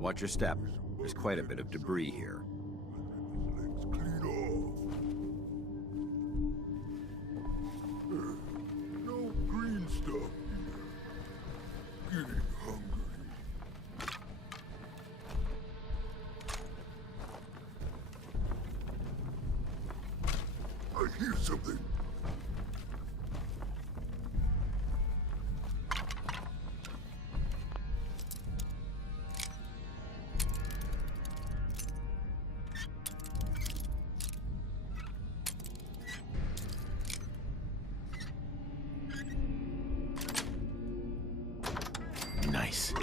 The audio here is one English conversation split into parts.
Watch your step. There's quite a bit of debris here. Legs clean off. No green stuff here. Getting hungry. I hear something. Nice.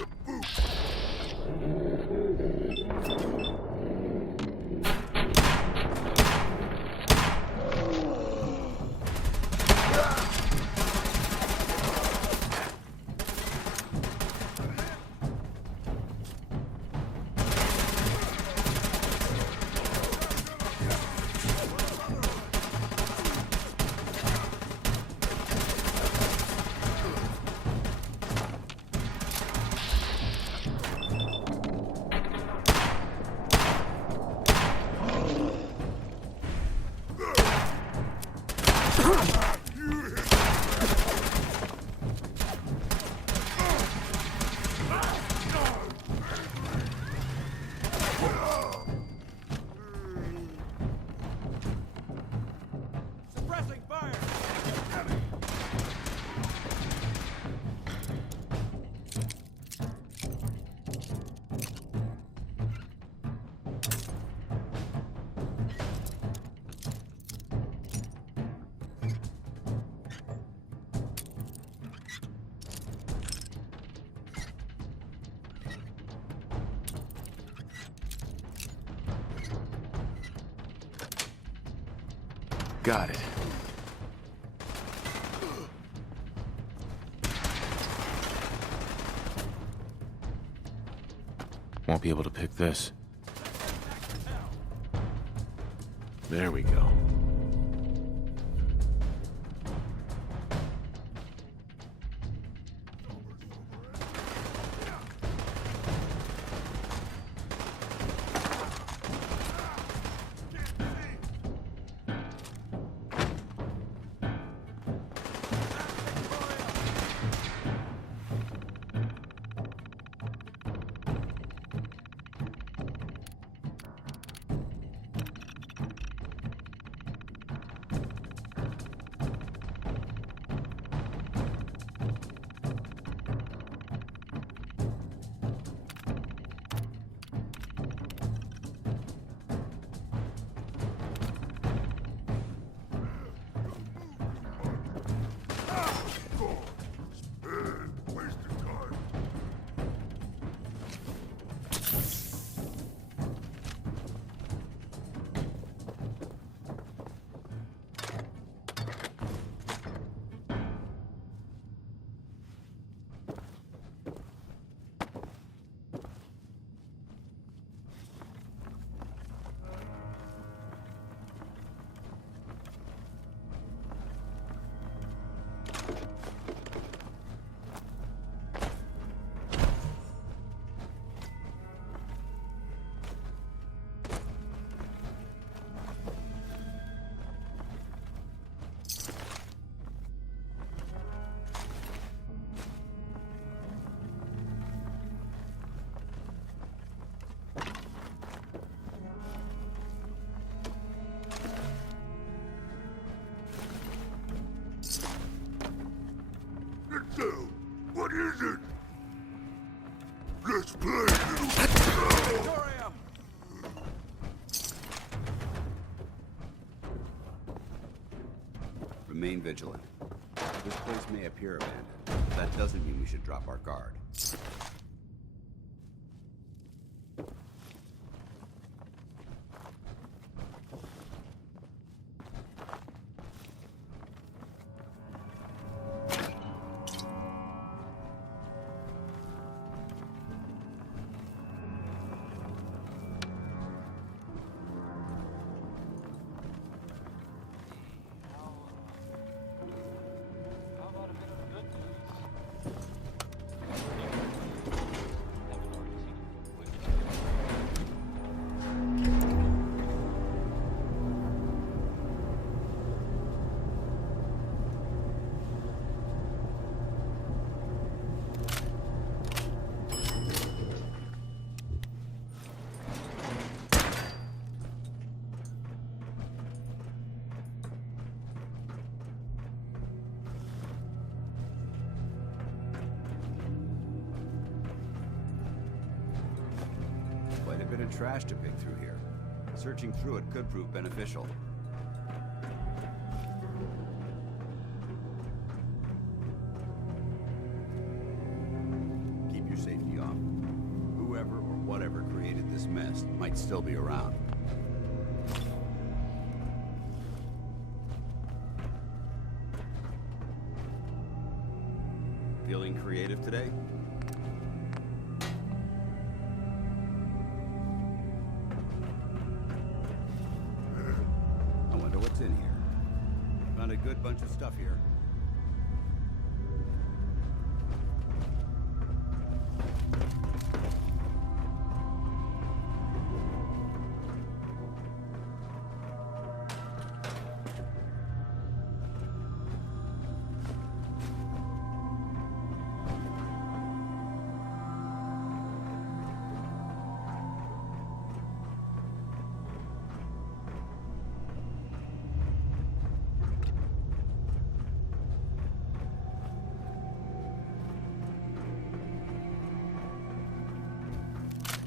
Suppressing fire! Got it. Won't be able to pick this. There we go. What is it? Let's play, little... Victorium! Remain vigilant. This place may appear abandoned, but that doesn't mean we should drop our guard. How about a bit of good news? a bit of trash to pick through here. Searching through it could prove beneficial. Keep your safety off. Whoever or whatever created this mess might still be around. Feeling creative today? I wonder what's in here. Found a good bunch of stuff here.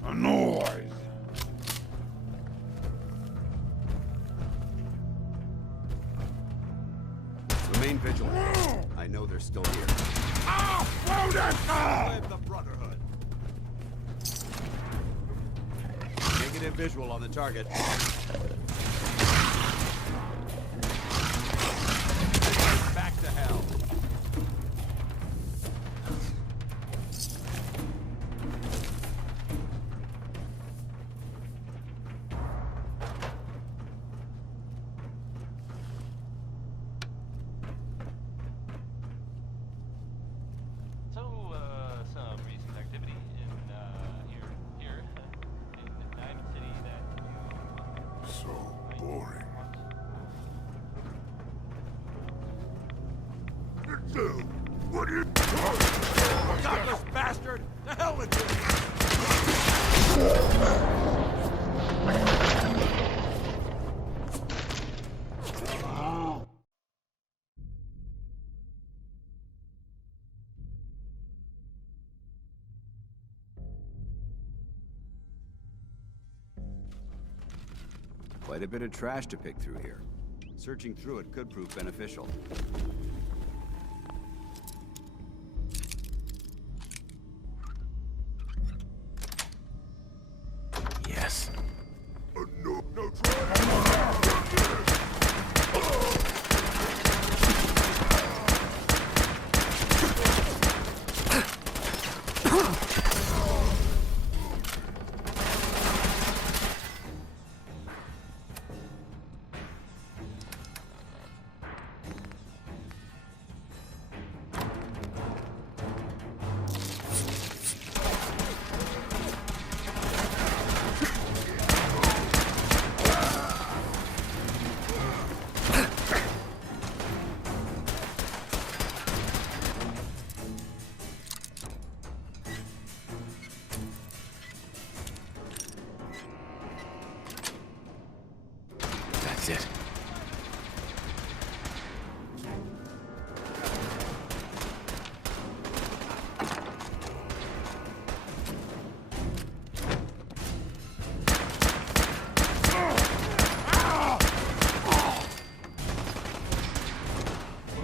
A noise. Remain vigilant. I know they're still here. Live the Brotherhood. Negative visual on the target. Back to hell. Some recent activity in here in Diamond City that So boring. Itzel, what is... Godless bastard! To hell with you! Quite a bit of trash to pick through here. Searching through it could prove beneficial. Yes. No try. That's it.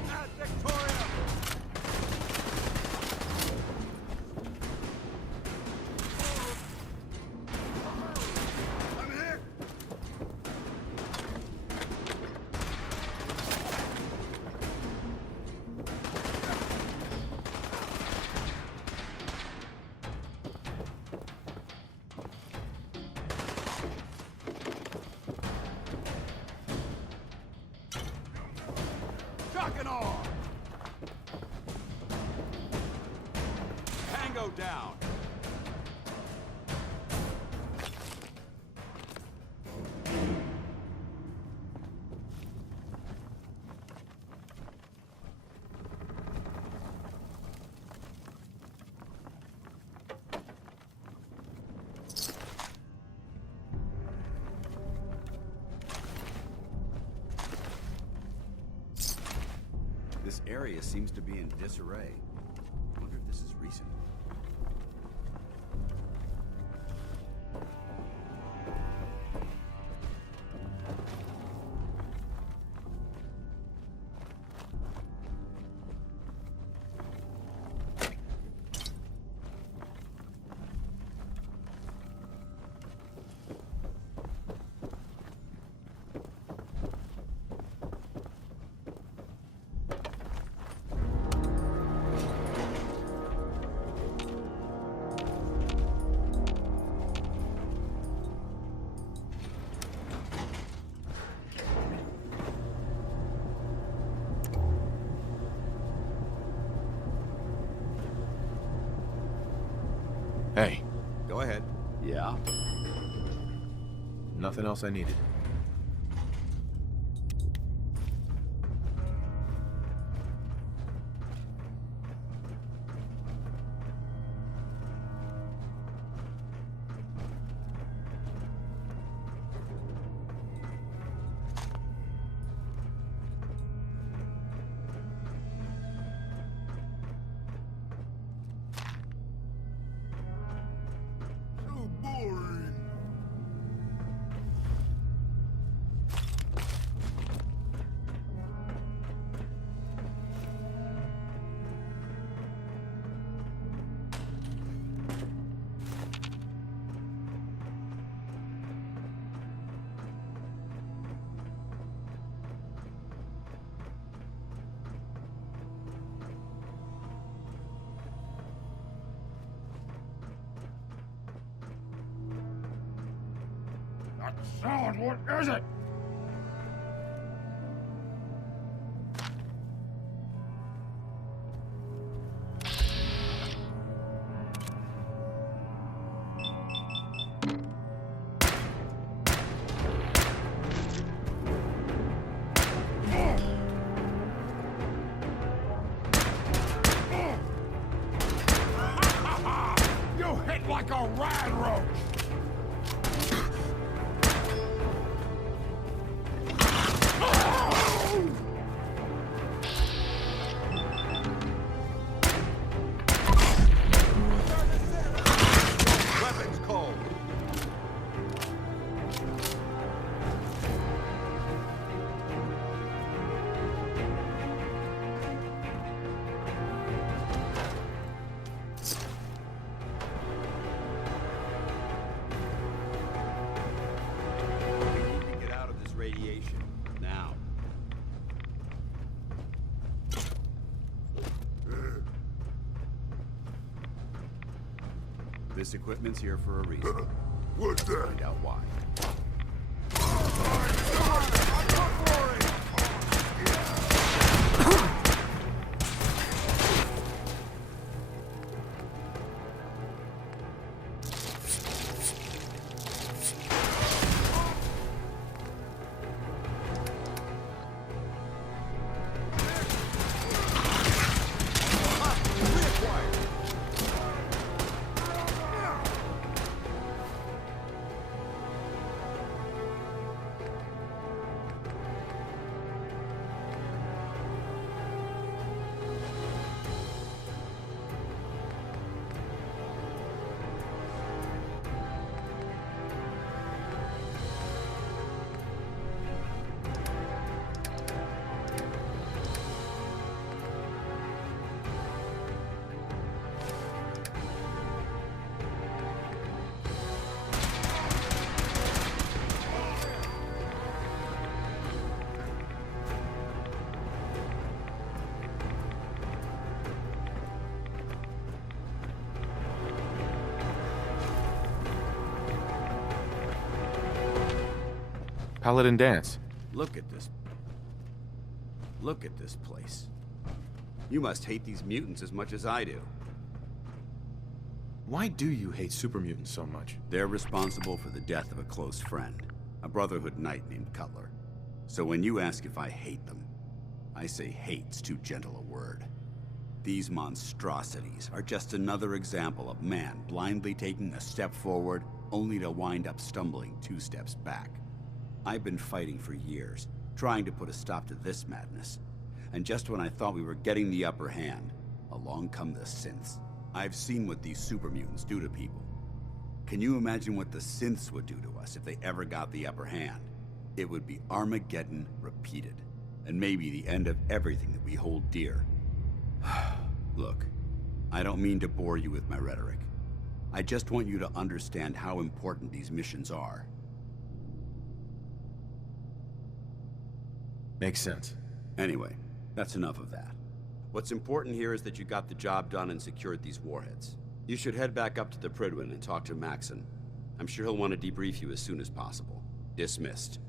At Victoria! I'm hit! Shock and awe! Tango down! This area seems to be in disarray. I wonder if this is recent. Hey, Go ahead. Yeah? nothing else I needed. So boring. That sound, what is it? You hit like a rat roach! Weapons cold. We need to get out of this radiation. Now. This equipment's here for a reason. What's that? Find out why. Paladin dance. Look at this. Look at this place. You must hate these mutants as much as I do. Why do you hate super mutants so much? They're responsible for the death of a close friend, a Brotherhood knight named Cutler. So when you ask if I hate them, I say hate's too gentle a word. These monstrosities are just another example of man blindly taking a step forward, only to wind up stumbling 2 steps back. I've been fighting for years, trying to put a stop to this madness. And just when I thought we were getting the upper hand, along come the synths. I've seen what these super mutants do to people. Can you imagine what the synths would do to us if they ever got the upper hand? It would be Armageddon repeated, and maybe the end of everything that we hold dear. Look, I don't mean to bore you with my rhetoric. I just want you to understand how important these missions are. Makes sense. Anyway, that's enough of that. What's important here is that you got the job done and secured these warheads. You should head back up to the Prydwen and talk to Maxon. I'm sure he'll want to debrief you as soon as possible. Dismissed.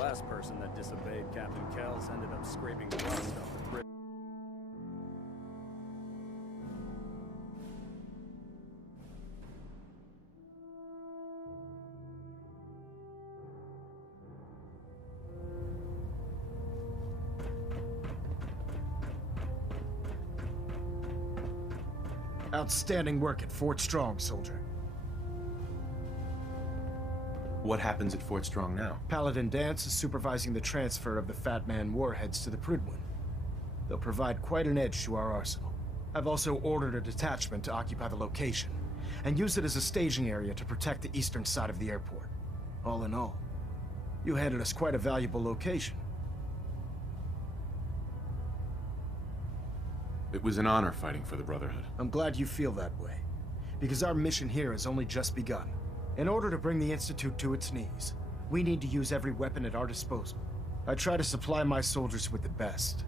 last person that disobeyed Captain Kells ended up scraping the rust off the bridge. Outstanding work at Fort Strong, soldier. What happens at Fort Strong now? Paladin Dance is supervising the transfer of the Fat Man warheads to the Prydwen. They'll provide quite an edge to our arsenal. I've also ordered a detachment to occupy the location, and use it as a staging area to protect the eastern side of the airport. All in all, you handed us quite a valuable location. It was an honor fighting for the Brotherhood. I'm glad you feel that way, because our mission here has only just begun. In order to bring the Institute to its knees, we need to use every weapon at our disposal. I try to supply my soldiers with the best.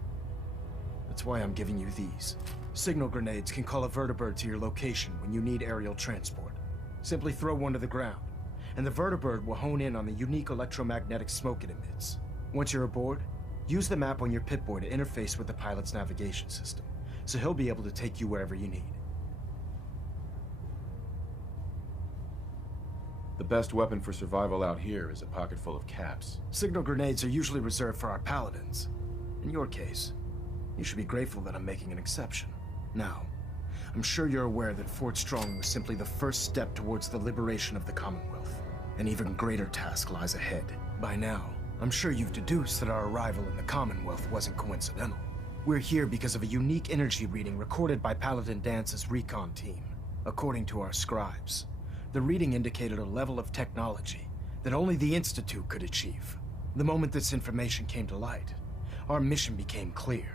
That's why I'm giving you these. Signal grenades can call a vertibird to your location when you need aerial transport. Simply throw one to the ground, and the vertibird will hone in on the unique electromagnetic smoke it emits. Once you're aboard, use the map on your Pip-Boy to interface with the pilot's navigation system, so he'll be able to take you wherever you need. The best weapon for survival out here is a pocket full of caps. Signal grenades are usually reserved for our paladins. In your case, you should be grateful that I'm making an exception. Now, I'm sure you're aware that Fort Strong was simply the first step towards the liberation of the Commonwealth. An even greater task lies ahead. By now, I'm sure you've deduced that our arrival in the Commonwealth wasn't coincidental. We're here because of a unique energy reading recorded by Paladin Dance's recon team. According to our scribes, the reading indicated a level of technology that only the Institute could achieve. The moment this information came to light, our mission became clear.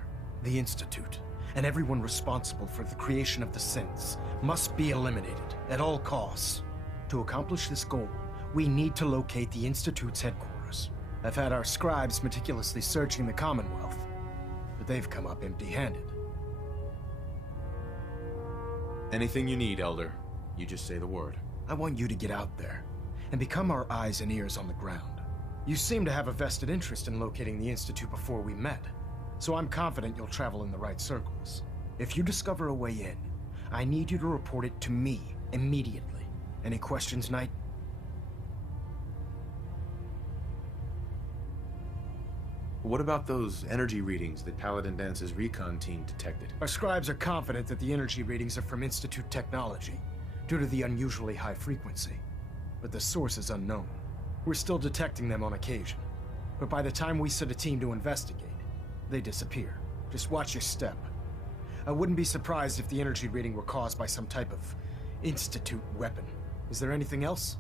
The Institute, and everyone responsible for the creation of the synths, must be eliminated at all costs. To accomplish this goal, we need to locate the Institute's headquarters. I've had our scribes meticulously searching the Commonwealth, but they've come up empty-handed. Anything you need, Elder. You just say the word. I want you to get out there and become our eyes and ears on the ground. You seem to have a vested interest in locating the Institute before we met, so I'm confident you'll travel in the right circles. If you discover a way in, I need you to report it to me immediately. Any questions, Knight? What about those energy readings that Paladin Dance's recon team detected? Our scribes are confident that the energy readings are from Institute technology, due to the unusually high frequency. But the source is unknown. We're still detecting them on occasion, but by the time we send a team to investigate, they disappear. Just watch your step. I wouldn't be surprised if the energy reading were caused by some type of Institute weapon. Is there anything else?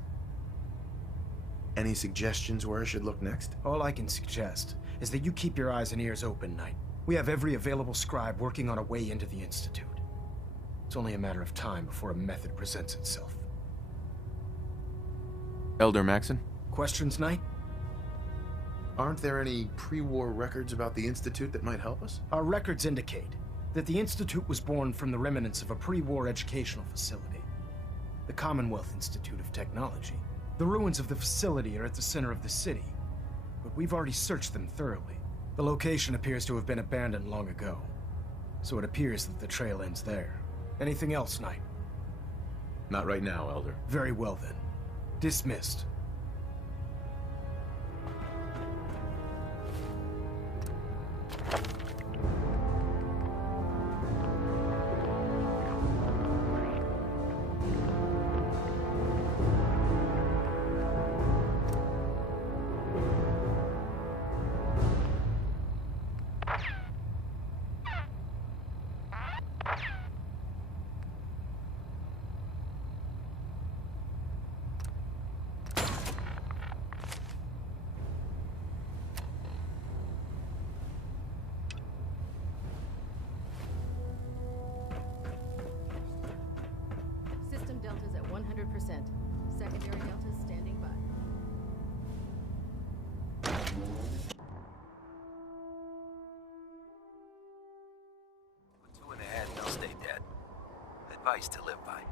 Any suggestions where I should look next? All I can suggest is that you keep your eyes and ears open, Knight. We have every available scribe working on a way into the Institute. It's only a matter of time before a method presents itself. Elder Maxon? Questions, Knight? Aren't there any pre-war records about the Institute that might help us? Our records indicate that the Institute was born from the remnants of a pre-war educational facility, the Commonwealth Institute of Technology. The ruins of the facility are at the center of the city, but we've already searched them thoroughly. The location appears to have been abandoned long ago, so it appears that the trail ends there. Anything else, Knight? Not right now, Elder. Very well then. Dismissed. System deltas at 100%. Secondary deltas standing by. Two in the head, they'll stay dead. Advice to live by.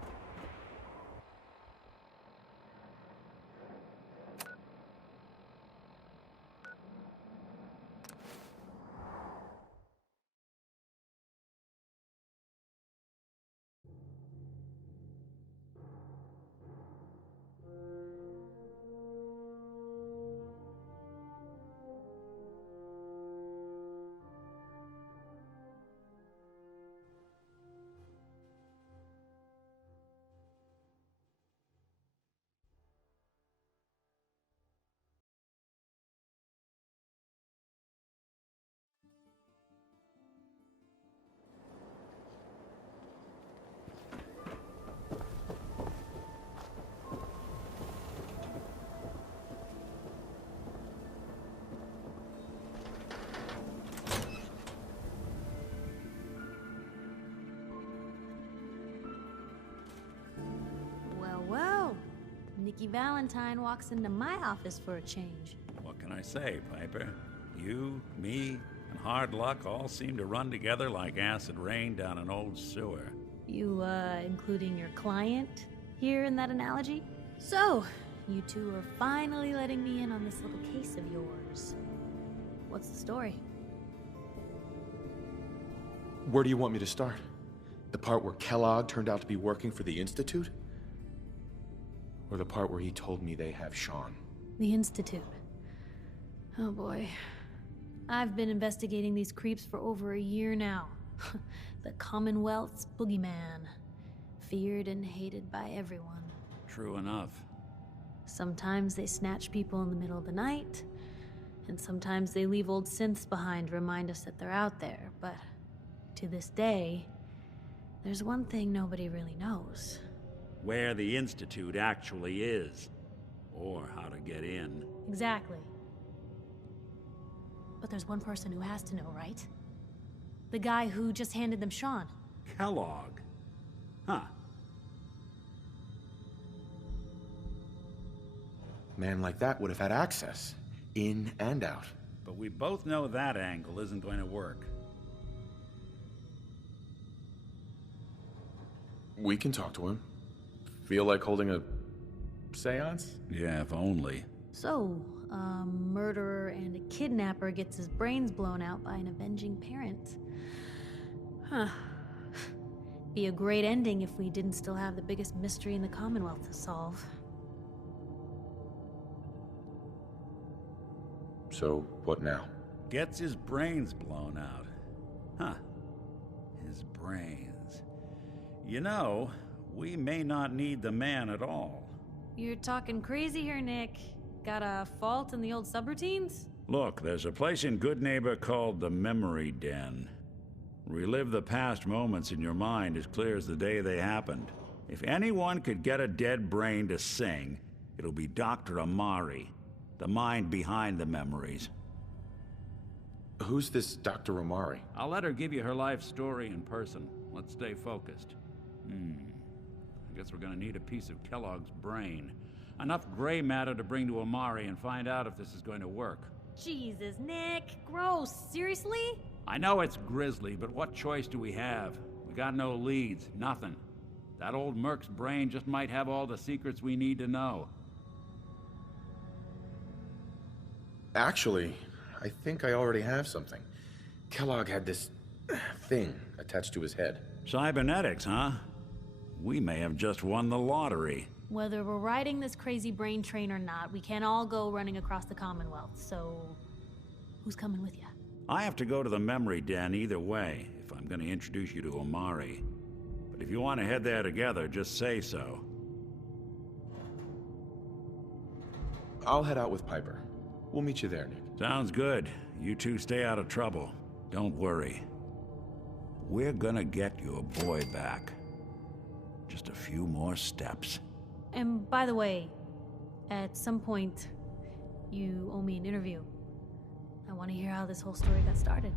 Nikki Valentine walks into my office for a change. What can I say, Piper? You, me, and hard luck all seem to run together like acid rain down an old sewer. You, including your client here in that analogy? So, you two are finally letting me in on this little case of yours. What's the story? Where do you want me to start? The part where Kellogg turned out to be working for the Institute? Or the part where he told me they have Sean? The Institute. Oh boy. I've been investigating these creeps for over a year now. The Commonwealth's boogeyman. Feared and hated by everyone. True enough. Sometimes they snatch people in the middle of the night, and sometimes they leave old synths behind to remind us that they're out there, but to this day, there's one thing nobody really knows. Where the Institute actually is. Or how to get in. Exactly. But there's one person who has to know, right? The guy who just handed them Sean. Kellogg. Huh. Man like that would have had access. In and out. But we both know that angle isn't going to work. We can talk to him. Feel like holding a seance? Yeah, if only. So, a murderer and a kidnapper gets his brains blown out by an avenging parent. Huh. Be a great ending if we didn't still have the biggest mystery in the Commonwealth to solve. So, what now? Gets his brains blown out. Huh. His brains. You know, we may not need the man at all. You're talking crazy here, Nick. Got a fault in the old subroutines? Look, there's a place in Good Neighbor called the Memory Den. Relive the past moments in your mind as clear as the day they happened. If anyone could get a dead brain to sing, it'll be Dr. Amari, the mind behind the memories. Who's this Dr. Amari? I'll let her give you her life story in person. Let's stay focused. I guess we're gonna need a piece of Kellogg's brain. Enough gray matter to bring to Amari and find out if this is going to work. Jesus, Nick. Gross. Seriously? I know it's grisly, but what choice do we have? We got no leads, nothing. That old Merc's brain just might have all the secrets we need to know. Actually, I think I already have something. Kellogg had this thing attached to his head. Cybernetics, huh? We may have just won the lottery. Whether we're riding this crazy brain train or not, we can't all go running across the Commonwealth, so who's coming with you? I have to go to the memory den either way, if I'm going to introduce you to Amari. But if you want to head there together, just say so. I'll head out with Piper. We'll meet you there, Nick. Sounds good. You two stay out of trouble. Don't worry. We're gonna get your boy back. Just a few more steps. And by the way, at some point, you owe me an interview. I want to hear how this whole story got started.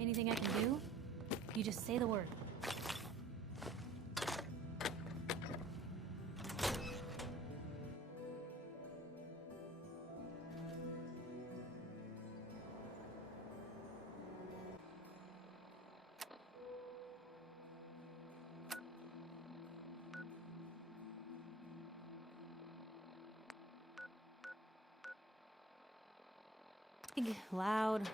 Anything I can do? You just say the word. Big, loud.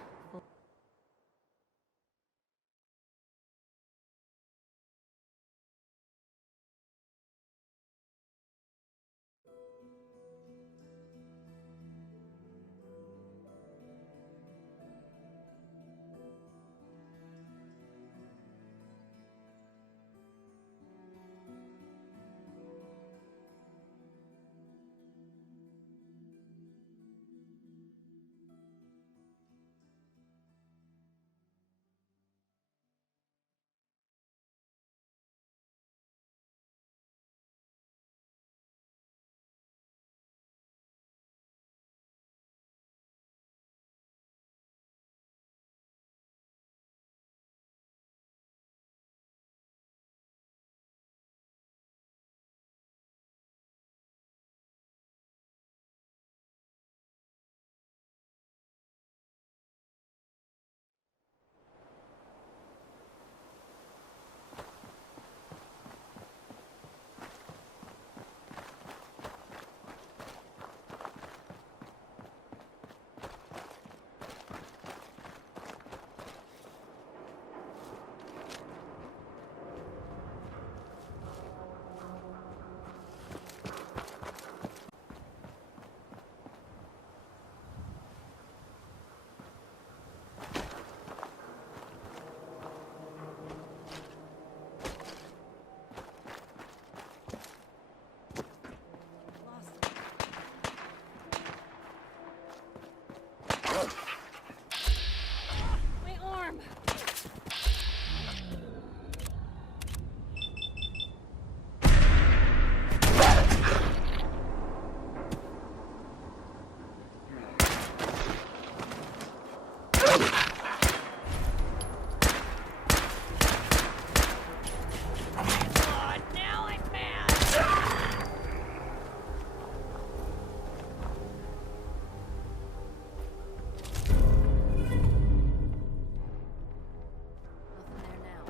My arm! God, now I'm mad! Nothing there now.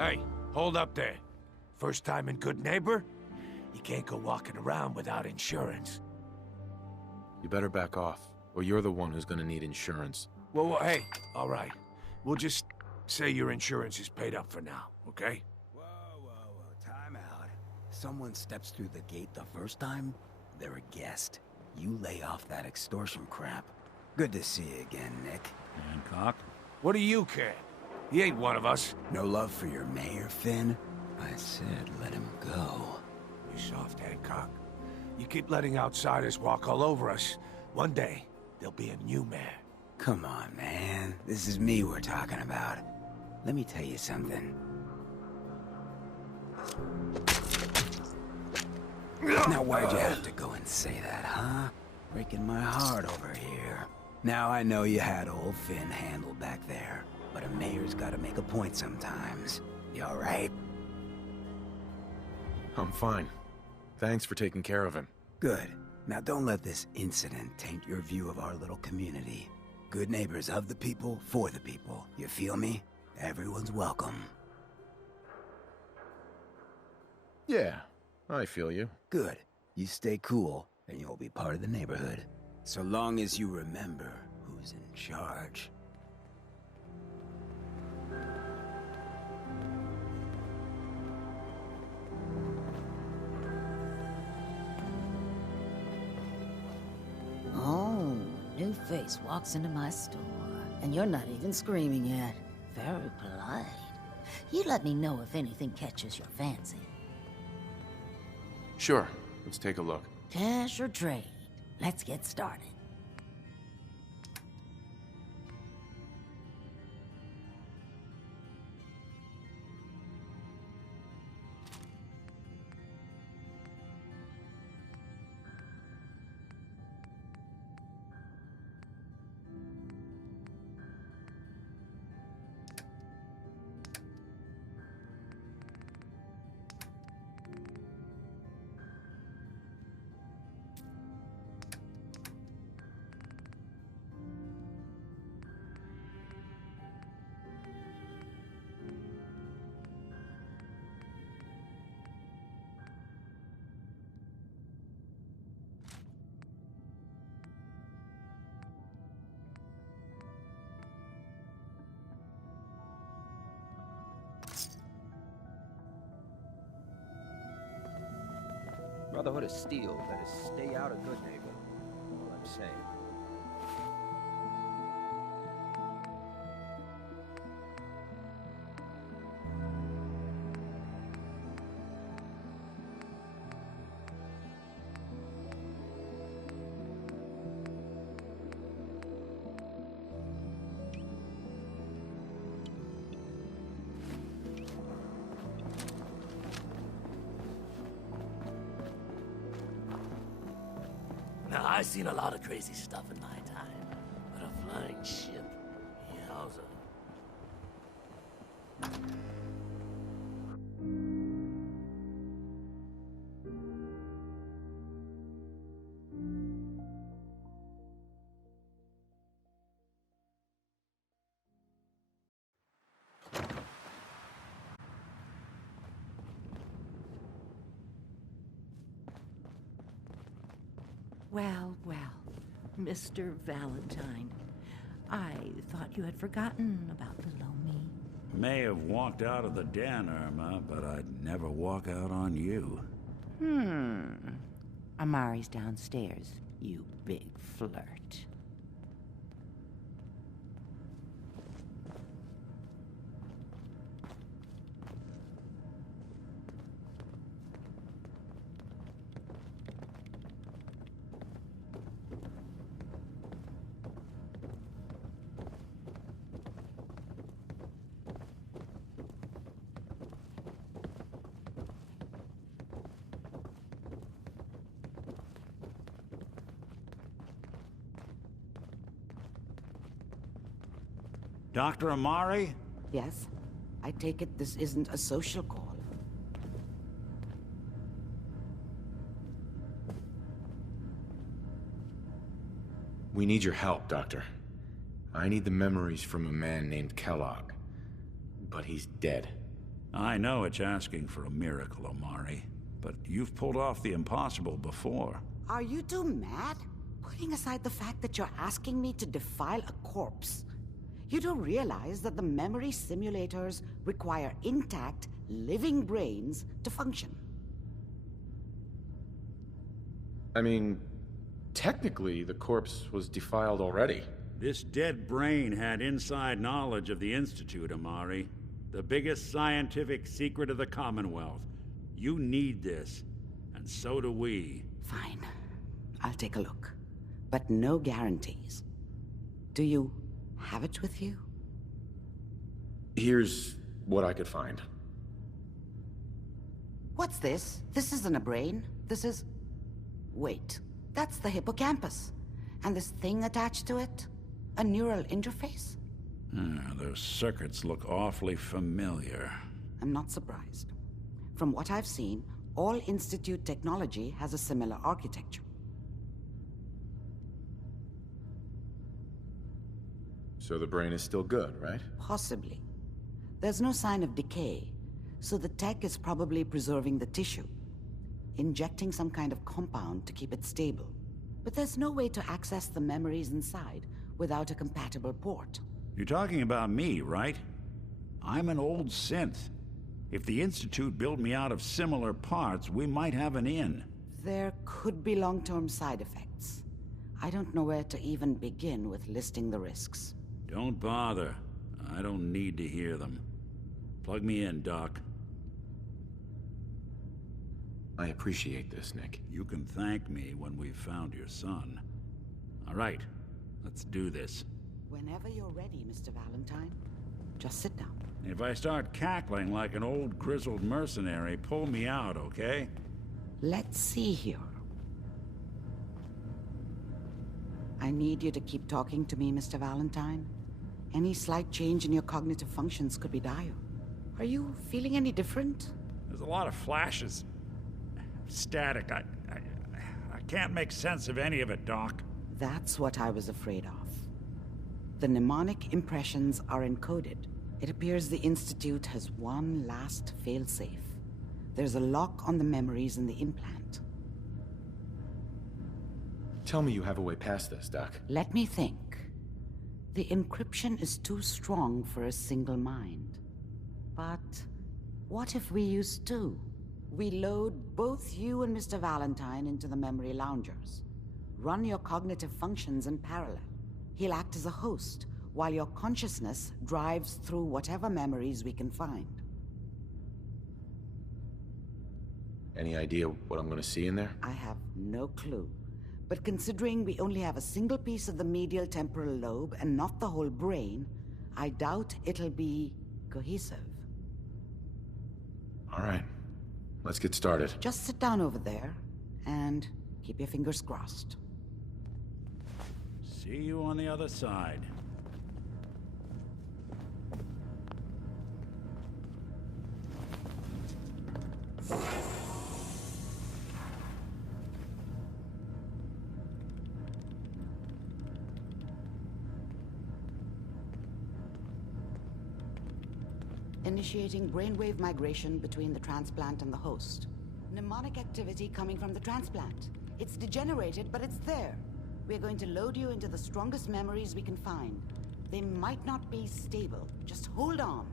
Hey, hold up there. First time in Good Neighbor? You can't go walking around without insurance. You better back off, or you're the one who's gonna need insurance. Well, hey, all right. We'll just say your insurance is paid up for now, okay? Whoa, time out. Someone steps through the gate the first time, they're a guest. You lay off that extortion crap. Good to see you again, Nick. Hancock? What do you care? He ain't one of us. No love for your mayor, Finn? I said let him go. You soft, Hancock. You keep letting outsiders walk all over us. One day, there'll be a new mayor. Come on, man. This is me we're talking about. Let me tell you something. Now why'd you have to go and say that, huh? Breaking my heart over here. Now I know you had old Finn handled back there, but a mayor's gotta make a point sometimes. You alright? I'm fine. Thanks for taking care of him. Good. Now don't let this incident taint your view of our little community. Good neighbors of the people, for the people. You feel me? Everyone's welcome. Yeah, I feel you. Good. You stay cool, and you'll be part of the neighborhood. So long as you remember who's in charge. Oh, new face walks into my store, and you're not even screaming yet. Very polite. You let me know if anything catches your fancy. Sure, let's take a look. Cash or trade? Let's get started. Brotherhood of Steel better stay out of Good Neighbor. All I'm saying. Now, I've seen a lot of crazy stuff in my time, but a flying ship, yowza. Well, well, Mr. Valentine. I thought you had forgotten about little me. May have walked out of the den, Irma, but I'd never walk out on you. Amari's downstairs, you big flirt. Dr. Amari? Yes? I take it this isn't a social call. We need your help, Doctor. I need the memories from a man named Kellogg. But he's dead. I know it's asking for a miracle, Omari, but you've pulled off the impossible before. Are you two mad? Putting aside the fact that you're asking me to defile a corpse, you do realize that the memory simulators require intact, living brains to function. I mean, technically, the corpse was defiled already. This dead brain had inside knowledge of the Institute, Omari. The biggest scientific secret of the Commonwealth. You need this, and so do we. Fine. I'll take a look. But no guarantees. Do you have it with you? Here's what I could find. What's this? This isn't a brain. This is... Wait. That's the hippocampus. And this thing attached to it? A neural interface? Those circuits look awfully familiar. I'm not surprised. From what I've seen, all Institute technology has a similar architecture. So the brain is still good, right? Possibly. There's no sign of decay, so the tech is probably preserving the tissue, injecting some kind of compound to keep it stable. But there's no way to access the memories inside without a compatible port. You're talking about me, right? I'm an old synth. If the Institute built me out of similar parts, we might have an in. There could be long-term side effects. I don't know where to even begin with listing the risks. Don't bother. I don't need to hear them. Plug me in, Doc. I appreciate this, Nick. You can thank me when we've found your son. All right, let's do this. Whenever you're ready, Mr. Valentine. Just sit down. If I start cackling like an old grizzled mercenary, pull me out, okay? Let's see here. I need you to keep talking to me, Mr. Valentine. Any slight change in your cognitive functions could be dire. Are you feeling any different? There's a lot of flashes. Static. I can't make sense of any of it, Doc. That's what I was afraid of. The mnemonic impressions are encoded. It appears the Institute has one last failsafe. There's a lock on the memories in the implant. Tell me you have a way past this, Doc. Let me think. The encryption is too strong for a single mind. But what if we use two? We load both you and Mr. Valentine into the memory loungers. Run your cognitive functions in parallel. He'll act as a host, while your consciousness drives through whatever memories we can find. Any idea what I'm gonna see in there? I have no clue. But considering we only have a single piece of the medial temporal lobe and not the whole brain, I doubt it'll be cohesive. All right, let's get started. Just sit down over there and keep your fingers crossed. See you on the other side. Initiating brainwave migration between the transplant and the host. Mnemonic activity coming from the transplant. It's degenerated, but it's there. We're going to load you into the strongest memories we can find. They might not be stable. Just hold on.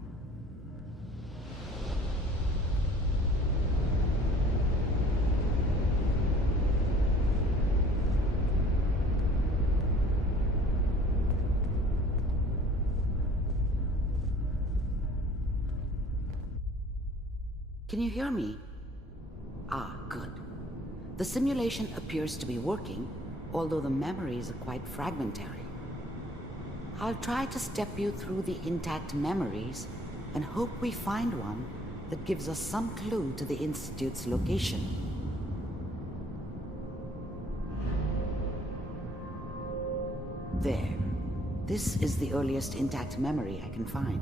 Can you hear me? Ah, good. The simulation appears to be working, although the memories are quite fragmentary. I'll try to step you through the intact memories and hope we find one that gives us some clue to the Institute's location. There. This is the earliest intact memory I can find.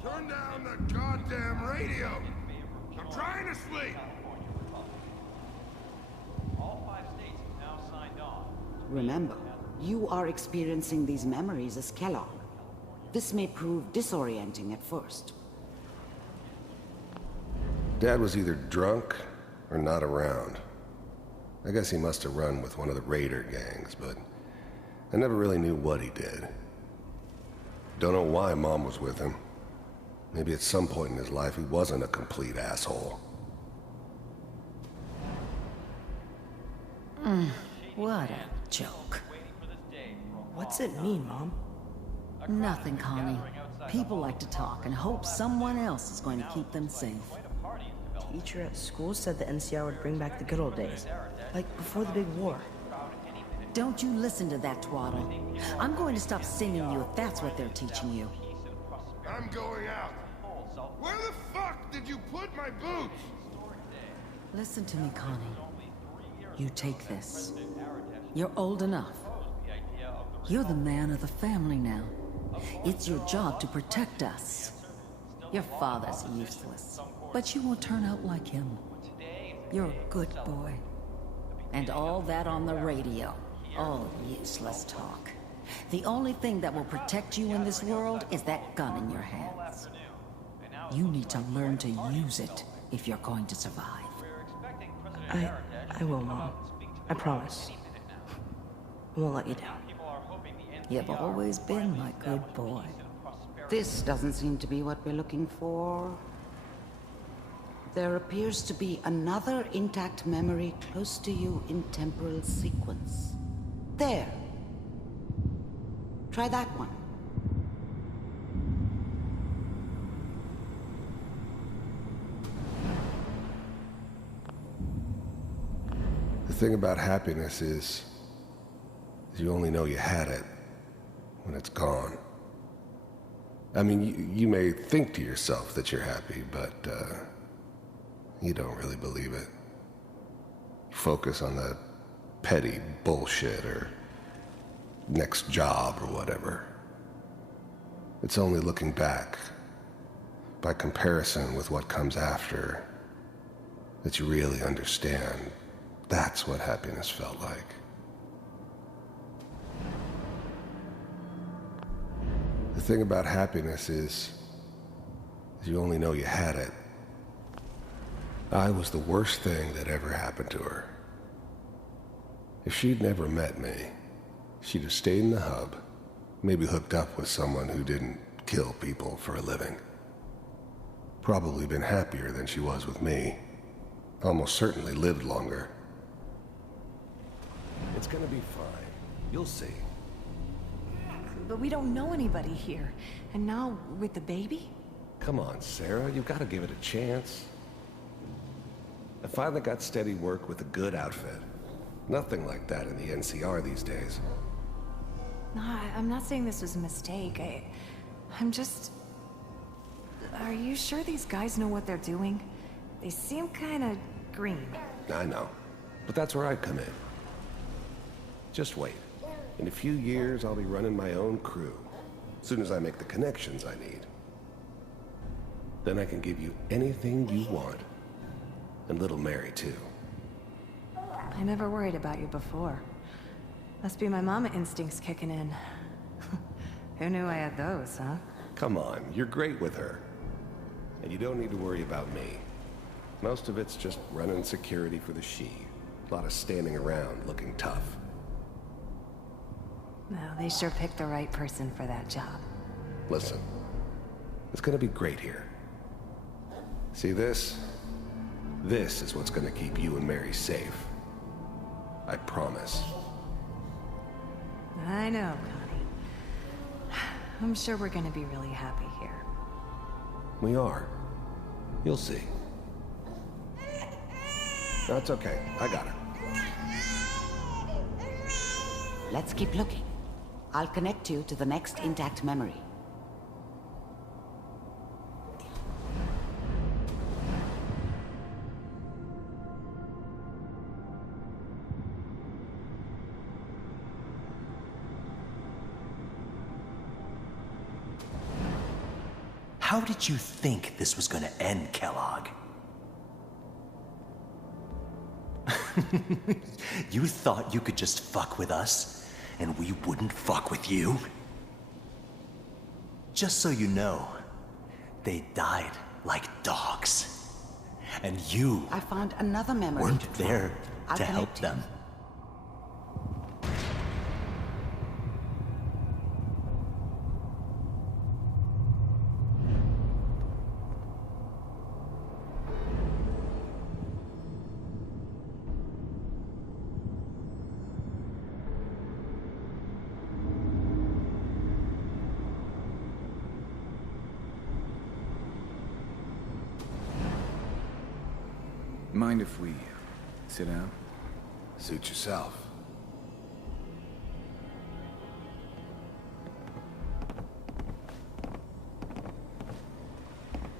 Turn down the goddamn radio! I'm trying to sleep! All 5 Remember, you are experiencing these memories as Kellogg. This may prove disorienting at first. Dad was either drunk or not around. I guess he must have run with one of the raider gangs, but I never really knew what he did. Don't know why Mom was with him. Maybe at some point in his life he wasn't a complete asshole. What a joke. What's it mean, Mom? Nothing, Connie. People like to talk and hope someone else is going to keep them safe. Teacher at school said the NCR would bring back the good old days. Like before the big war. Don't you listen to that twaddle. I'm going to stop singing you if that's what they're teaching you. I'm going out. Where the fuck did you put my boots? Listen to me, Connie. You take this. You're old enough. You're the man of the family now. It's your job to protect us. Your father's useless, but you won't turn out like him. You're a good boy. And all that on the radio. All useless talk. The only thing that will protect you in this world is that gun in your hands. You need to learn to use it if you're going to survive. I will, Mom. I promise. I won't let you down. You've always been my good boy. This doesn't seem to be what we're looking for. There appears to be another intact memory close to you in temporal sequence. There. Try that one. The thing about happiness is you only know you had it when it's gone. I mean, you may think to yourself that you're happy, but you don't really believe it. You focus on that petty bullshit or next job or whatever. It's only looking back, by comparison with what comes after, that you really understand that's what happiness felt like. The thing about happiness is you only know you had it. I was the worst thing that ever happened to her. If she'd never met me, she'd have stayed in the hub, maybe hooked up with someone who didn't kill people for a living. Probably been happier than she was with me. Almost certainly lived longer. It's gonna be fine. You'll see. But we don't know anybody here. And now, with the baby? Come on, Sarah, you've got to give it a chance. I finally got steady work with a good outfit. Nothing like that in the NCR these days. No, I'm not saying this was a mistake. I'm just... Are you sure these guys know what they're doing? They seem kind of green. I know, but that's where I come in. Just wait. In a few years, I'll be running my own crew. As soon as I make the connections I need. Then I can give you anything you want. And little Mary, too. I never worried about you before. Must be my mama instincts kicking in. Who knew I had those, huh? Come on, you're great with her. And you don't need to worry about me. Most of it's just running security for the she. A lot of standing around looking tough. Well, they sure picked the right person for that job. Listen, it's gonna be great here. See this? This is what's gonna keep you and Mary safe. I promise. I know, Connie. I'm sure we're gonna be really happy here. We are. You'll see. That's okay. I got her. Let's keep looking. I'll connect you to the next intact memory. How did you think this was gonna end, Kellogg? You thought you could just fuck with us, and we wouldn't fuck with you? Just so you know, they died like dogs. And you I found another memory weren't there to help connect them. Mind if we sit down? Suit yourself.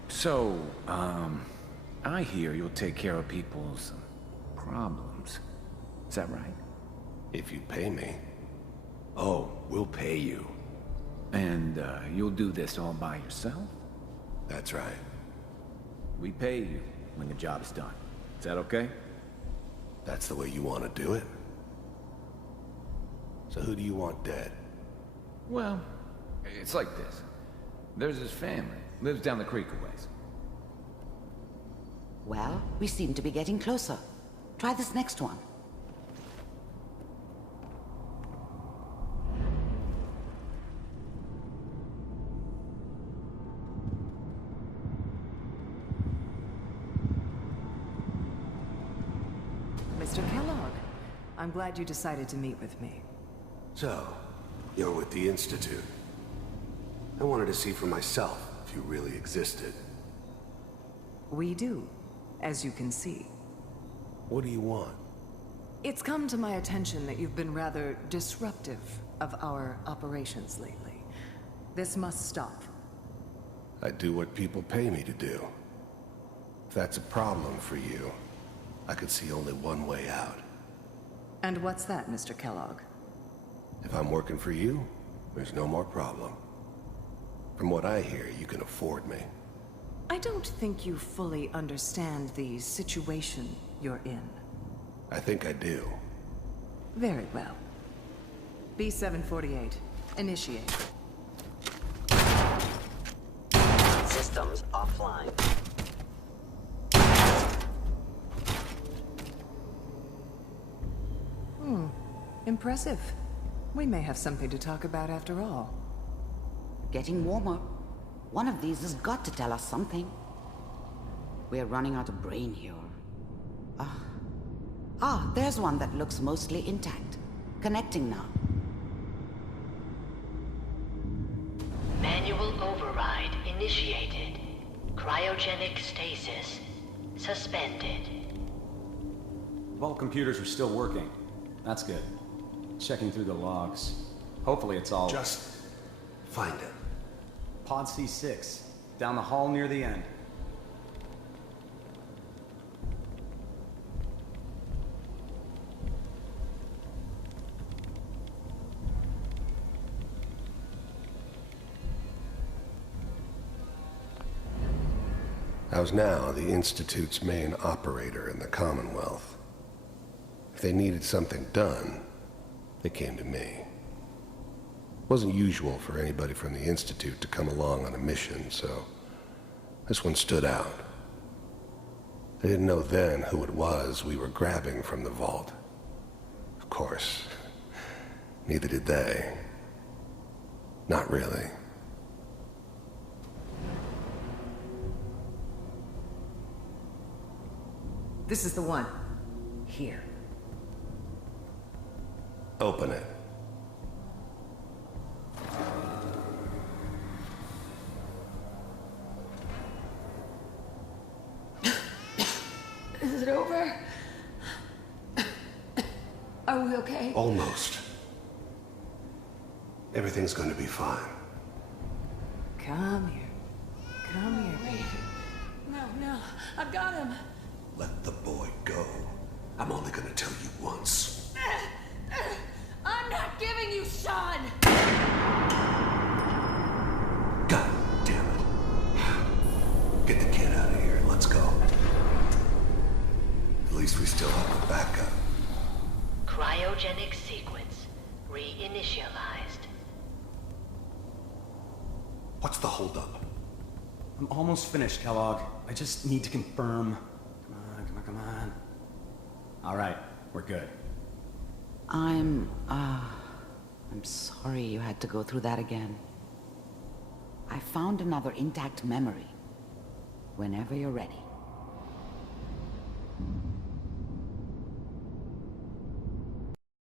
So, I hear you'll take care of people's problems. Is that right? If you pay me. Oh, we'll pay you. And, you'll do this all by yourself? That's right. We pay you when the job's done. Is that okay? That's the way you want to do it? So who do you want dead? Well, it's like this. There's his family. Lives down the creek a ways. Well, we seem to be getting closer. Try this next one. Mr. Kellogg, I'm glad you decided to meet with me. So, you're with the Institute. I wanted to see for myself if you really existed. We do, as you can see. What do you want? It's come to my attention that you've been rather disruptive of our operations lately. This must stop. I do what people pay me to do. If that's a problem for you, I could see only one way out. And what's that, Mr. Kellogg? If I'm working for you, there's no more problem. From what I hear, you can afford me. I don't think you fully understand the situation you're in. I think I do. Very well. B-748, initiate. Systems offline. Impressive. We may have something to talk about after all. Getting warmer. One of these has got to tell us something. We're running out of brain here. There's one that looks mostly intact. Connecting now. Manual override initiated. Cryogenic stasis suspended. Vault computers are still working. That's good. Checking through the logs. Hopefully it's all... Just find it. Pod C6. Down the hall near the end. I was now the Institute's main operator in the Commonwealth. If they needed something done, they came to me. It wasn't usual for anybody from the Institute to come along on a mission, so this one stood out. I didn't know then who it was we were grabbing from the vault. Of course, neither did they. Not really. This is the one. Here. Open it. Is it over? Are we okay? Almost. Everything's going to be fine. Come here. Come here, baby. No, I've got him. Let the boy go. I'm only going to tell you once. I'm not giving you Sean! God damn it. Get the kid out of here. Let's go. least we still have a backup. Cryogenic sequence reinitialized. What's the holdup? I'm almost finished, Kellogg. I just need to confirm. Come on. All right, we're good. I'm sorry you had to go through that again. I found another intact memory. Whenever you're ready.